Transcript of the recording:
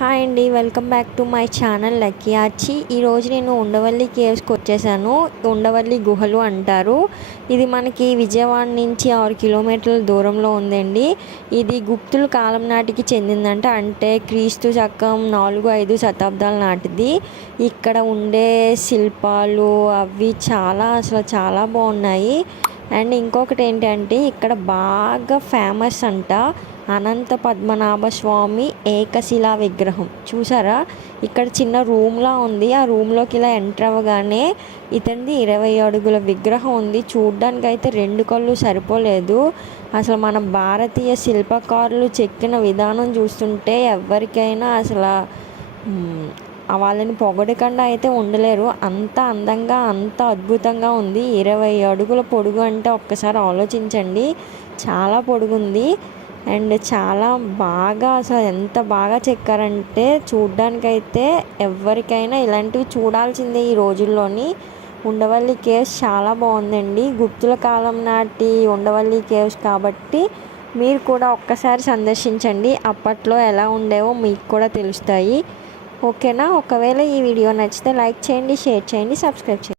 Hi అండి, welcome back to my channel lucky ఆచి. ఈరోజు నేను ఉండవల్లి కేవ్స్కి వచ్చేసాను. ఉండవల్లి గుహలు అంటారు. ఇది మనకి విజయవాడ నుంచి 6 కిలోమీటర్ల దూరంలో ఉందండి. ఇది గుప్తుల కాలం నాటికి చెందిందంట, అంటే క్రీస్తు శకం 4-5 శతాబ్దాల నాటిది. ఇక్కడ ఉండే శిల్పాలు అవి చాలా బాగున్నాయి. అండ్ ఇంకొకటి ఏంటంటే ఇక్కడ బాగా ఫేమస్ అంట అనంత పద్మనాభ స్వామి ఏకశిలా విగ్రహం. చూసారా, ఇక్కడ చిన్న రూమ్లా ఉంది. ఆ రూమ్లోకి ఇలా ఎంటర్ అవ్వగానే ఇతనిది 20 అడుగుల విగ్రహం ఉంది. చూడ్డానికి అయితే 2 కళ్ళు సరిపోలేదు. అసలు మన భారతీయ శిల్పకారులు చెక్కిన విధానం చూస్తుంటే ఎవరికైనా అసలు వాళ్ళని పొగడకుండా అయితే ఉండలేరు. అంత అందంగా అంత అద్భుతంగా ఉంది. 20 అడుగుల పొడుగు అంటే ఒక్కసారి ఆలోచించండి, చాలా పొడుగుంది. అండ్ చాలా బాగా, అసలు ఎంత బాగా చెక్కారంటే చూడ్డానికైతే ఎవరికైనా ఇలాంటివి చూడాల్సిందే ఈ రోజుల్లోని. ఉండవల్లి కేవ్స్ చాలా బాగుందండి. గుప్తుల కాలం నాటి ఉండవల్లి కేవ్స్ కాబట్టి మీరు కూడా ఒక్కసారి సందర్శించండి. అప్పట్లో ఎలా ఉండేవో మీకు కూడా తెలుస్తాయి. ఓకేనా? ఒకవేళ ఈ వీడియో నచ్చితే లైక్ చేయండి, షేర్ చేయండి, సబ్స్క్రైబ్ చేయండి.